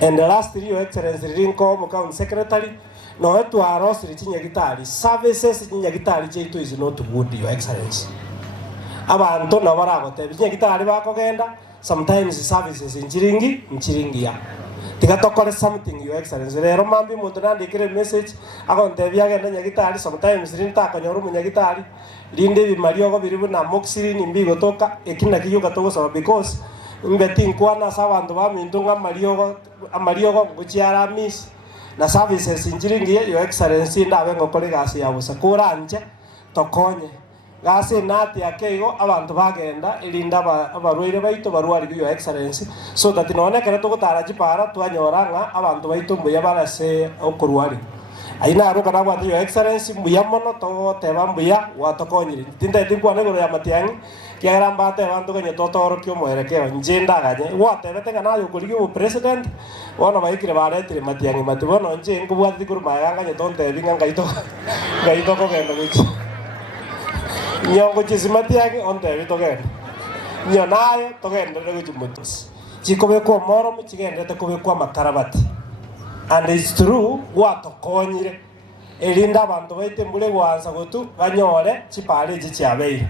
And the last Your Excellency Rinko County Secretary, no to our Rosary Chinyagitari, services Chinyagitari J2 is not good, Your Excellency. Abantu na waragote Chinyagitari bakogenda, sometimes services in Chiringia. Tikatokore something, Your Excellency. Rero mambi muntu nandikire message agonte byagenda Nyagitari, sometimes rintaka nyorumu Nyagitari, linde bimariogo biribu na moxiri nimbi gotoka ekina kiyo gatogo so because mbeti nkwana sabantu bamindunga amariogo guchiara miss na services injiringi Your Excellency ndabe ngokore gasi yabusa kuranje tokonye gasi nati akeigo abantu bagenda ilinda abarwire baito barwari Your Excellency so that nonekere tugutaraji para twanyoranga abantu baito mbuya barase okurwari aina aruka na bwati Your Excellency mbuya mono to teba mbuya watokonyiri tinda tikwane goro ya matiangi kiara mbate abantu kwenye totoro kyo mwerekeo njenda ganye watebete kana yukuri ku president wana bayikire baretire matiangi matibono nje ngubwati kuru mayanga nye tonte binga ngaito ko genda bichi nyongo chisimatiangi onte bito genda nyonayo to genda rego mutus chikobe ko moro mu chigenda te kobe kwa makarabati and it's true watokonyire elinda abantu baite mbule gwanza gotu banyore chipale chichabeire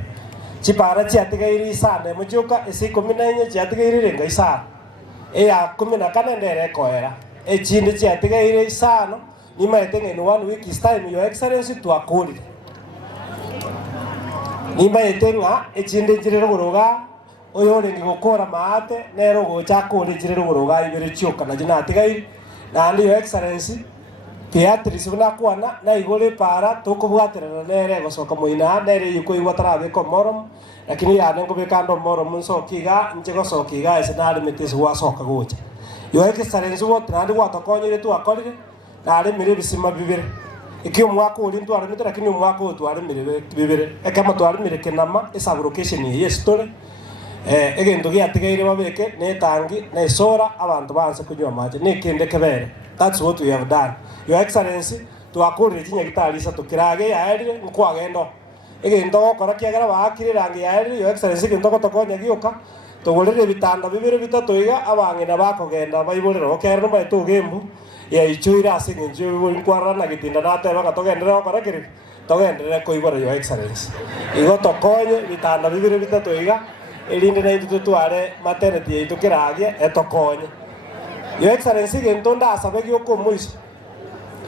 chipara chiatigairi sana mujuka esi 14 chiatigairi renga isana ya 14 ndere koera chinde chiatigairi isana nimaete in 1 week time Your Excellency to akoli nimaete nga chinde chire rugoga oyore ngikokora maate nero gochakole chire rugoga ibere chioka na jina atigairi na Your Excellency Beatrice unakwana na igole para tukubwaterana nere gosoka muina nere yuko iwatarabe ko morom lakini yana ngo bekando morom so kiga nje gosoka kiga esenali metis wasoka gocha Your Excellency what nandi watokonyire tu akolire na ale mire bisima bibere ikyo mwako uri ndu arimite lakini mwako tu arimire bibere ekama tu arimire kenama esabrocation yes tole egendo giatigaire babeke ne tangi ne sora abantu banse kunywa maji ne kende kebere. That's what we have done. Your Excellency to akuri Chinyagitari sa tukirage yaerire nkwagendo egendo gokora kiagera bakire rangi yaerire Your Excellency gendo gotokonya gioka tugorere bitanda bibere bitatu iga abangena bakogenda bayiborero okerero baito gembu ya ichuira asinge njo nkwara na gitinda nate bagatogendera gokora kiri togendere koibora Your Excellency igo tokonye bitanda bibere bitatu iga elinde na itu tuare maternity itu kirage etokonye Your Excellency gentonda asabe gyoko muiso